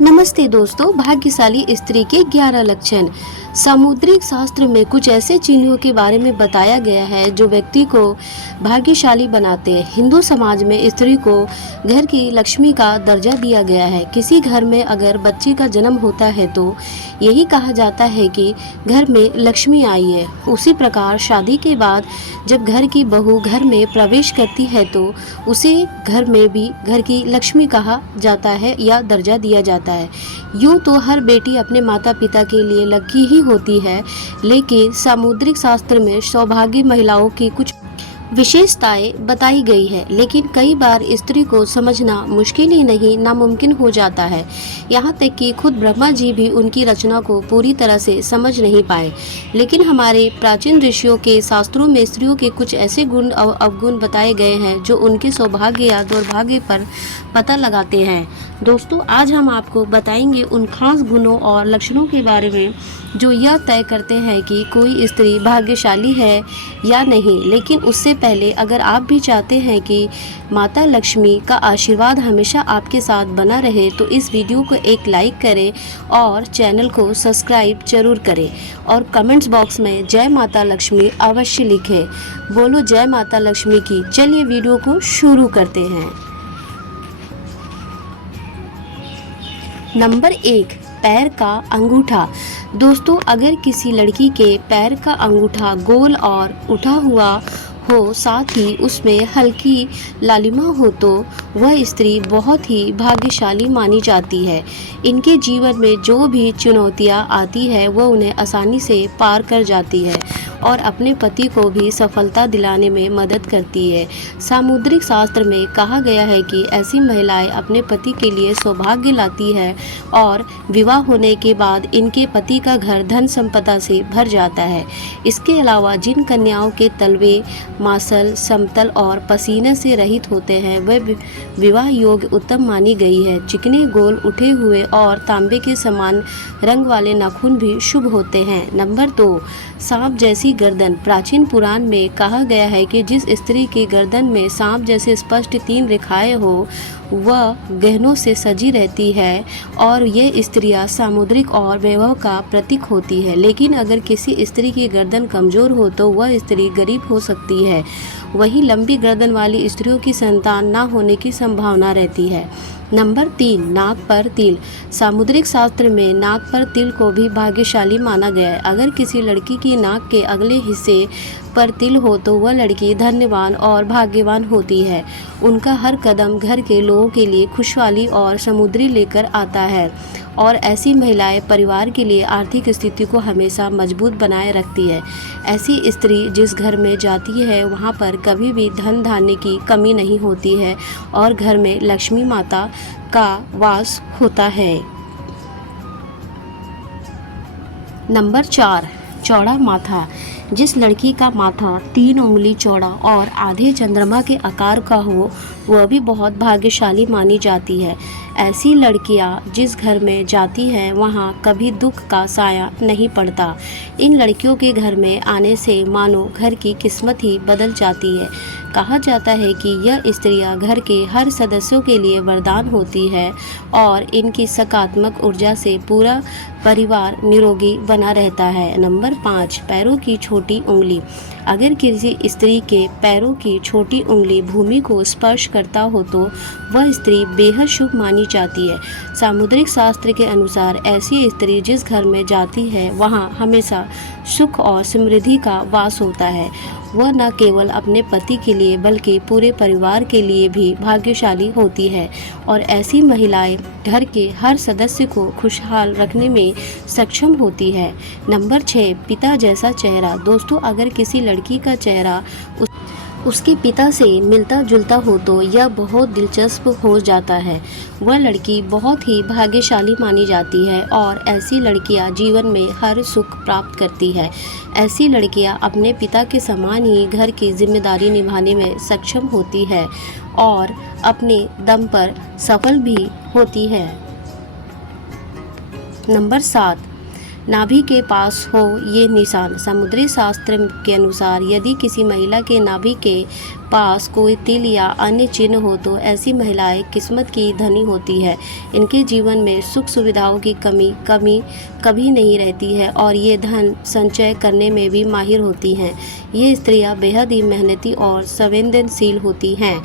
नमस्ते दोस्तों, भाग्यशाली स्त्री के 11 लक्षण। सामुद्रिक शास्त्र में कुछ ऐसे चिन्हों के बारे में बताया गया है जो व्यक्ति को भाग्यशाली बनाते हैं। हिंदू समाज में स्त्री को घर की लक्ष्मी का दर्जा दिया गया है। किसी घर में अगर बच्चे का जन्म होता है तो यही कहा जाता है कि घर में लक्ष्मी आई है। उसी प्रकार शादी के बाद जब घर की बहू घर में प्रवेश करती है तो उसे घर में भी घर की लक्ष्मी कहा जाता है या दर्जा दिया जाता है। यूँ तो हर बेटी अपने माता पिता के लिए लकी ही होती है, लेकिन सामुद्रिक शास्त्र में सौभाग्य महिलाओं की कुछ विशेषताएं बताई गई है, लेकिन कई बार स्त्री को समझना मुश्किल ही नहीं नामुमकिन हो जाता है। यहाँ तक कि खुद ब्रह्मा जी भी उनकी रचना को पूरी तरह से समझ नहीं पाए। लेकिन हमारे प्राचीन ऋषियों के शास्त्रों में स्त्रियों के कुछ ऐसे गुण और अवगुण बताए गए हैं जो उनके सौभाग्य या दुर्भाग्य पर पता लगाते हैं। दोस्तों, आज हम आपको बताएंगे उन खास गुणों और लक्षणों के बारे में जो यह तय करते हैं कि कोई स्त्री भाग्यशाली है या नहीं। लेकिन उससे पहले अगर आप भी चाहते हैं कि माता लक्ष्मी का आशीर्वाद हमेशा आपके साथ बना रहे तो इस वीडियो को एक लाइक करें और चैनल को सब्सक्राइब जरूर करें और कमेंट्स बॉक्स में जय माता लक्ष्मी अवश्य लिखें। बोलो जय माता लक्ष्मी की। चलिए वीडियो को शुरू करते हैं। नंबर 1, पैर का अंगूठा। दोस्तों, अगर किसी लड़की के पैर का अंगूठा गोल और उठा हुआ हो, साथ ही उसमें हल्की लालिमा हो, तो वह स्त्री बहुत ही भाग्यशाली मानी जाती है। इनके जीवन में जो भी चुनौतियां आती है वह उन्हें आसानी से पार कर जाती है और अपने पति को भी सफलता दिलाने में मदद करती है। सामुद्रिक शास्त्र में कहा गया है कि ऐसी महिलाएं अपने पति के लिए सौभाग्य लाती है और विवाह होने के बाद इनके पति का घर धन संपदा से भर जाता है। इसके अलावा जिन कन्याओं के तलवे मासल, समतल और पसीने से रहित होते हैं वह विवाह योग्य उत्तम मानी गई है। चिकने, गोल, उठे हुए और तांबे के समान रंग वाले नाखून भी शुभ होते हैं। नंबर 2, सांप जैसी गर्दन। प्राचीन पुराण में कहा गया है कि जिस स्त्री की गर्दन में सांप जैसे स्पष्ट 3 रेखाएं हो वह गहनों से सजी रहती है और ये स्त्रियां सामुद्रिक और वैभव का प्रतीक होती है। लेकिन अगर किसी स्त्री की गर्दन कमजोर हो तो वह स्त्री गरीब हो सकती है। वहीं लंबी गर्दन वाली स्त्रियों की संतान न होने की संभावना रहती है। नंबर 3, नाक पर तिल। सामुद्रिक शास्त्र में नाक पर तिल को भी भाग्यशाली माना गया है। अगर किसी लड़की की नाक के अगले हिस्से पर तिल हो तो वह लड़की धन्यवान और भाग्यवान होती है। उनका हर कदम घर के लोगों के लिए खुशहाली और समृद्धि लेकर आता है और ऐसी महिलाएं परिवार के लिए आर्थिक स्थिति को हमेशा मजबूत बनाए रखती है। ऐसी स्त्री जिस घर में जाती है वहां पर कभी भी धन धान्य की कमी नहीं होती है और घर में लक्ष्मी माता का वास होता है। नंबर 4, चौड़ा माथा। जिस लड़की का माथा 3 उंगली चौड़ा और आधे चंद्रमा के आकार का हो वह भी बहुत भाग्यशाली मानी जाती है। ऐसी लड़कियां जिस घर में जाती हैं वहां कभी दुख का साया नहीं पड़ता। इन लड़कियों के घर में आने से मानो घर की किस्मत ही बदल जाती है। कहा जाता है कि यह स्त्रियां घर के हर सदस्यों के लिए वरदान होती है और इनकी सकारात्मक ऊर्जा से पूरा परिवार निरोगी बना रहता है। नंबर 5, पैरों की छोटी उंगली। अगर किसी स्त्री के पैरों की छोटी उंगली भूमि को स्पर्श करता हो तो वह स्त्री बेहद शुभ मानी जाती है। सामुद्रिक शास्त्र के अनुसार ऐसी स्त्री जिस घर में जाती है वहां हमेशा सुख और समृद्धि का वास होता है। वह न केवल अपने पति के लिए बल्कि पूरे परिवार के लिए भी भाग्यशाली होती है और ऐसी महिलाएं घर के हर सदस्य को खुशहाल रखने में सक्षम होती है। नंबर 6, पिता जैसा चेहरा। दोस्तों, अगर किसी लड़की का चेहरा उसके पिता से मिलता जुलता हो तो यह बहुत दिलचस्प हो जाता है। वह लड़की बहुत ही भाग्यशाली मानी जाती है और ऐसी लड़कियां जीवन में हर सुख प्राप्त करती है। ऐसी लड़कियां अपने पिता के समान ही घर की जिम्मेदारी निभाने में सक्षम होती है और अपने दम पर सफल भी होती है। नंबर 7, नाभि के पास हो ये निशान। समुद्री शास्त्र के अनुसार यदि किसी महिला के नाभि के पास कोई तिल या अन्य चिन्ह हो तो ऐसी महिलाएं किस्मत की धनी होती है। इनके जीवन में सुख सुविधाओं की कमी कभी नहीं रहती है और ये धन संचय करने में भी माहिर होती हैं। ये स्त्रियां बेहद ही मेहनती और संवेदनशील होती हैं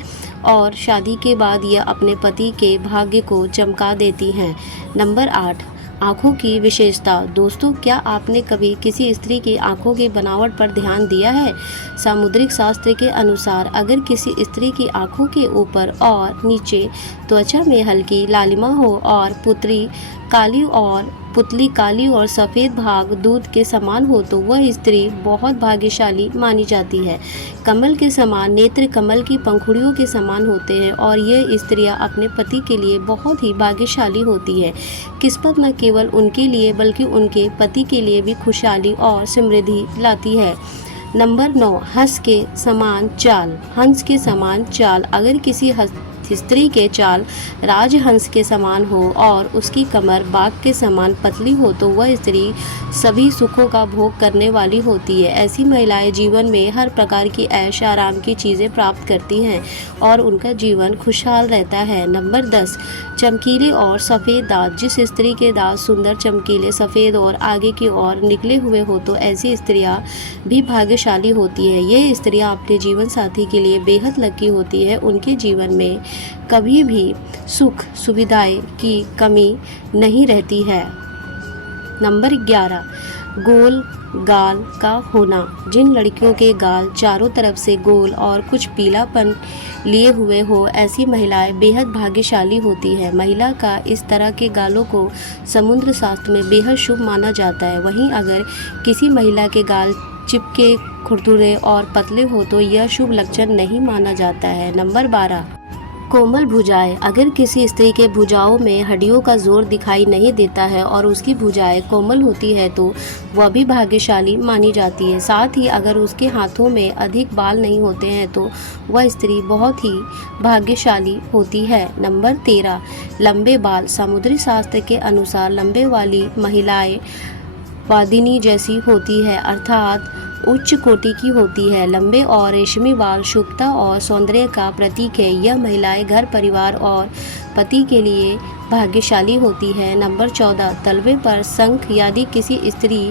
और शादी के बाद यह अपने पति के भाग्य को चमका देती हैं। नंबर 8, आँखों की विशेषता। दोस्तों, क्या आपने कभी किसी स्त्री की आँखों की बनावट पर ध्यान दिया है? सामुद्रिक शास्त्र के अनुसार अगर किसी स्त्री की आँखों के ऊपर और नीचे त्वचा में हल्की लालिमा हो और पुतली काली और सफ़ेद भाग दूध के समान हो तो वह स्त्री बहुत भाग्यशाली मानी जाती है। कमल के समान नेत्र कमल की पंखुड़ियों के समान होते हैं और ये स्त्रियां अपने पति के लिए बहुत ही भाग्यशाली होती है। किस्मत न केवल उनके लिए बल्कि उनके पति के लिए भी खुशहाली और समृद्धि लाती है। नंबर 9, हंस के समान चाल। हंस के समान चाल। अगर किसी स्त्री के चाल राजहंस के समान हो और उसकी कमर बाघ के समान पतली हो तो वह स्त्री सभी सुखों का भोग करने वाली होती है। ऐसी महिलाएं जीवन में हर प्रकार की ऐश आराम की चीज़ें प्राप्त करती हैं और उनका जीवन खुशहाल रहता है। नंबर 10, चमकीले और सफ़ेद दांत। जिस स्त्री के दांत सुंदर चमकीले सफ़ेद और आगे की ओर निकले हुए हो तो ऐसी स्त्रियां भी भाग्यशाली होती है। ये स्त्रियां अपने जीवन साथी के लिए बेहद लकी होती है। उनके जीवन में कभी भी सुख सुविधाएं की कमी नहीं रहती है। नंबर 11, गोल गाल का होना। जिन लड़कियों के गाल चारों तरफ से गोल और कुछ पीलापन लिए हुए हो ऐसी महिलाएं बेहद भाग्यशाली होती है। महिला का इस तरह के गालों को समुद्र शास्त्र में बेहद शुभ माना जाता है। वहीं अगर किसी महिला के गाल चिपके खुरदुरे और पतले हो तो यह शुभ लक्षण नहीं माना जाता है। नंबर 12, कोमल भुजाएं। अगर किसी स्त्री के भुजाओं में हड्डियों का जोर दिखाई नहीं देता है और उसकी भुजाएं कोमल होती है तो वह भी भाग्यशाली मानी जाती है। साथ ही अगर उसके हाथों में अधिक बाल नहीं होते हैं तो वह स्त्री बहुत ही भाग्यशाली होती है। नंबर 13, लंबे बाल। समुद्री शास्त्र के अनुसार लंबे वाली महिलाएं वादिनी जैसी होती है, अर्थात उच्च कोटि की होती है। लंबे और रेशमी बाल शुभता और सौंदर्य का प्रतीक है। यह महिलाएं घर परिवार और पति के लिए भाग्यशाली होती है। नंबर 14, तलवे पर शंख। यदि किसी स्त्री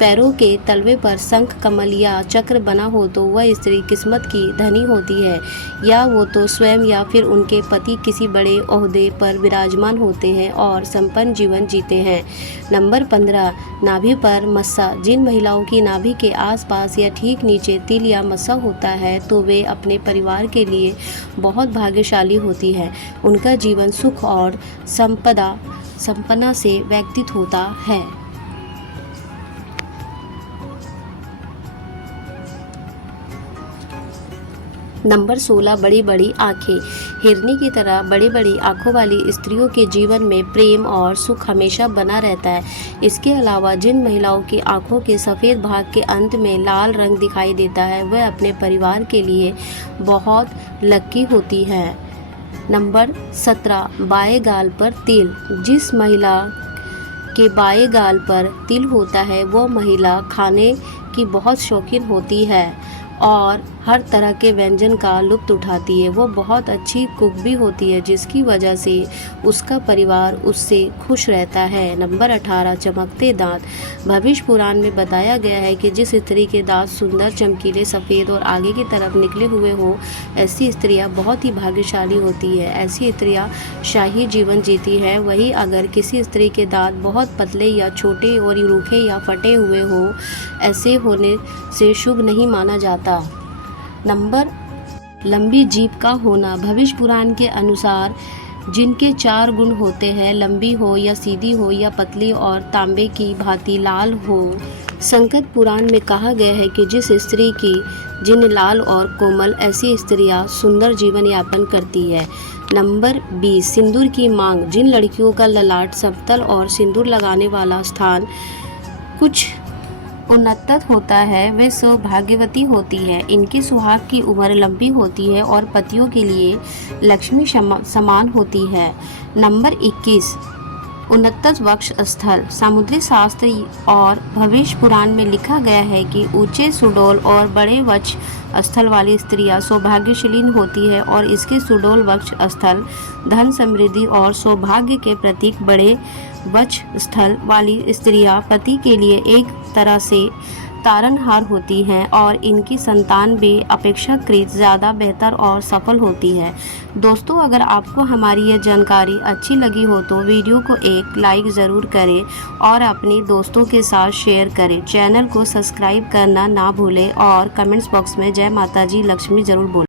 पैरों के तलवे पर शंख कमल या चक्र बना हो तो वह स्त्री किस्मत की धनी होती है, या वो तो स्वयं या फिर उनके पति किसी बड़े ओहदे पर विराजमान होते हैं और संपन्न जीवन जीते हैं। नंबर 15, नाभि पर मस्सा। जिन महिलाओं की नाभि के आसपास या ठीक नीचे तिल या मस्सा होता है तो वे अपने परिवार के लिए बहुत भाग्यशाली होती है। उनका जीवन सुख और संपन्ना से व्यतीत होता है। नंबर 16, बड़ी बड़ी आँखें। हिरनी की तरह बड़ी बड़ी आँखों वाली स्त्रियों के जीवन में प्रेम और सुख हमेशा बना रहता है। इसके अलावा जिन महिलाओं की आँखों के सफ़ेद भाग के अंत में लाल रंग दिखाई देता है वह अपने परिवार के लिए बहुत लकी होती है। नंबर 17, बाएं गाल पर तिल। जिस महिला के बाएं गाल पर तिल होता है वह महिला खाने की बहुत शौकीन होती है और हर तरह के व्यंजन का लुत्फ़ उठाती है। वो बहुत अच्छी कुक भी होती है जिसकी वजह से उसका परिवार उससे खुश रहता है। नंबर 18, चमकते दांत। भविष्य पुराण में बताया गया है कि जिस स्त्री के दांत सुंदर चमकीले सफ़ेद और आगे की तरफ निकले हुए हो ऐसी स्त्रियां बहुत ही भाग्यशाली होती है। ऐसी स्त्रियां शाही जीवन जीती हैं। वहीं अगर किसी स्त्री के दांत बहुत पतले या छोटे और रूखे या फटे हुए हो ऐसे होने से शुभ नहीं माना जाता। नंबर, लंबी जीभ का होना। भविष्य पुराण के अनुसार जिनके 4 गुण होते हैं, लंबी हो या सीधी हो या पतली और तांबे की भांति लाल हो। संकट पुराण में कहा गया है कि जिस स्त्री की जिन लाल और कोमल ऐसी स्त्रियां सुंदर जीवन यापन करती है। नंबर 20, सिंदूर की मांग। जिन लड़कियों का ललाट समतल और सिंदूर लगाने वाला स्थान कुछ उन्नत होता है वे सौभाग्यवती होती है। इनकी सुहाग की उम्र लंबी होती है और पतियों के लिए लक्ष्मी समान होती है। नंबर 21, उनतज वक्ष स्थल। समुद्री शास्त्र और भविष्य पुराण में लिखा गया है कि ऊंचे सुडौल और बड़े वक्ष स्थल वाली स्त्रियां सौभाग्यशाली होती है और इसके सुडौल वक्ष स्थल धन समृद्धि और सौभाग्य के प्रतीक। बड़े वक्ष स्थल वाली स्त्रियां पति के लिए एक तरह से तारनहार होती हैं और इनकी संतान भी अपेक्षाकृत ज़्यादा बेहतर और सफल होती है। दोस्तों, अगर आपको हमारी ये जानकारी अच्छी लगी हो तो वीडियो को एक लाइक ज़रूर करें और अपने दोस्तों के साथ शेयर करें। चैनल को सब्सक्राइब करना ना भूलें और कमेंट्स बॉक्स में जय माता जी लक्ष्मी ज़रूर बोलें।